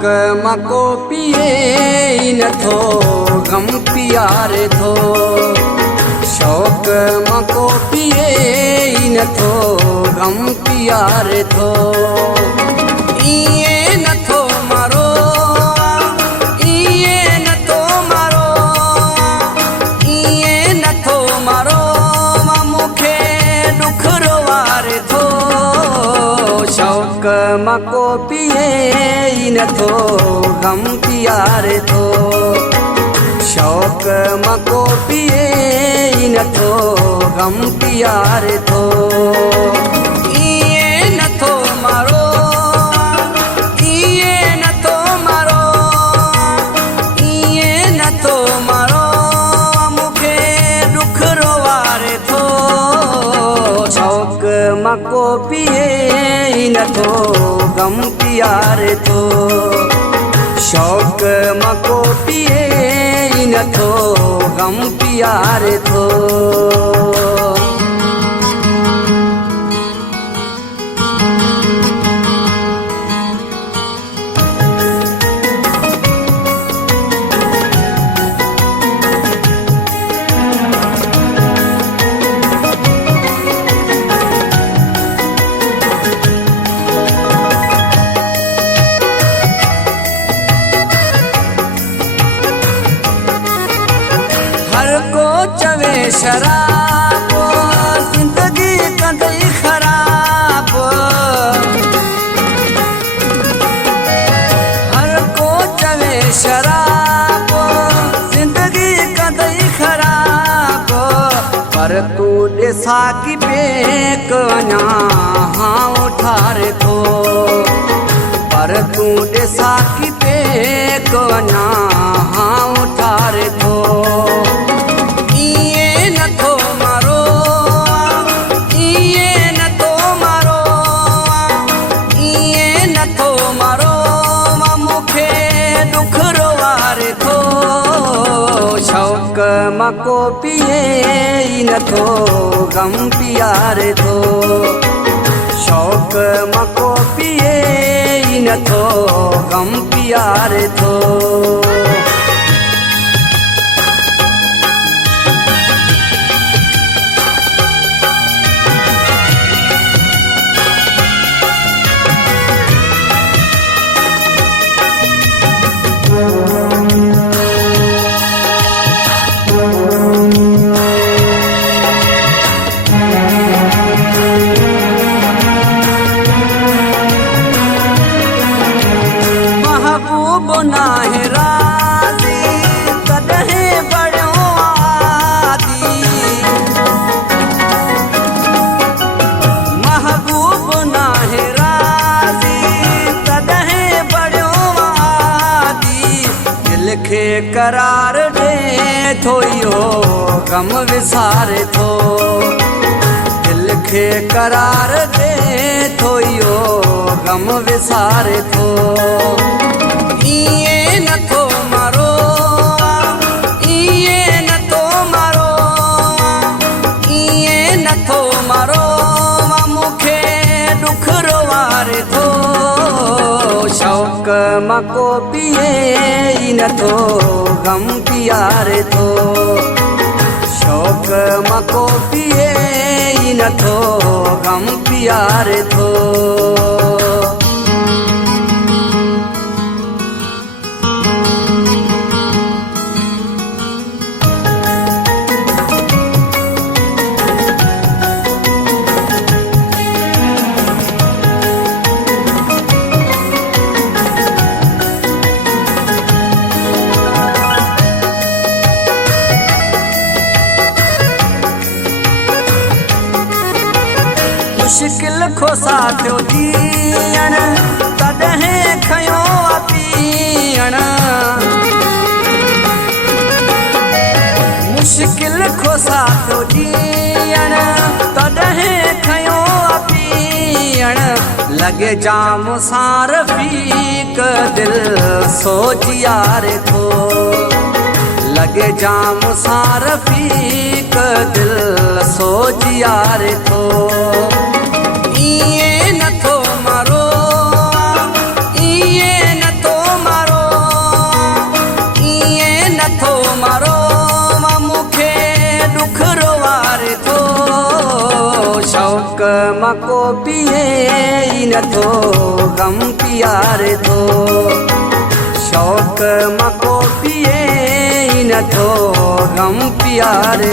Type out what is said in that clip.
शौक़ मको पिए नथो गम पियारे थो शौक़ मको पिए नथो गम पियारे थो इए नथो मारो इए नथो मारो इए नथो मारो मूंखे दुख रोवारे थो शौक़ मको पिए नथो गम पियारे थो शौक़ मको पिए नथो गम पियारे थो इए नथो मारो इए नथो मारो इए नथो मारो मूंखे दुख रोवारे थो शौक़ मको पिए नथो गम पियारे थो शौक़ मको पिए नथो गम पियारे थो चवे शराब जिंदगी कंदई खराब हर को चवे शराब जिंदगी कंदई खराब पर तू ॾिसा की बेक अञा हाँ उठारे थो पर तू ॾिसा की बेक अञा हाँ उठारे थो शौक़ मको पिए नथो गम पियारे थो शौक़ मको पिए नथो गम पियारे थो नाहे राज़ी कॾहिं बड़ियो आदी महबूब नाहे राज़ी कॾहिं बड़ियो आदी दिल खे करार ॾे थो इहो गम विसारे थो दिल खे करार ॾे थो इहो गम विसारे थो इए नथो मारो इए नथो मारो इए नथो मारो मूंखे दुख रोवारे थो शौक़ मको पिए नथो गम पियारे थो शौक़ मको पिए नथो गम पियारे थो मुश्किल खोसा थियो जीअण तॾहिं खयो पीअण मुश्किल खोसा थियो जीअण तॾहिं खयो पीअण लॻे जाम सां रफ़ीक दिलि सोचियारे थो लॻे जाम सां रफ़ीक दिलि सोचियारे थो इए नथो मारो इए नथो मको पिए ई नथो गम पियारे थो शौक़ मको पिए ई नथो गम पियारे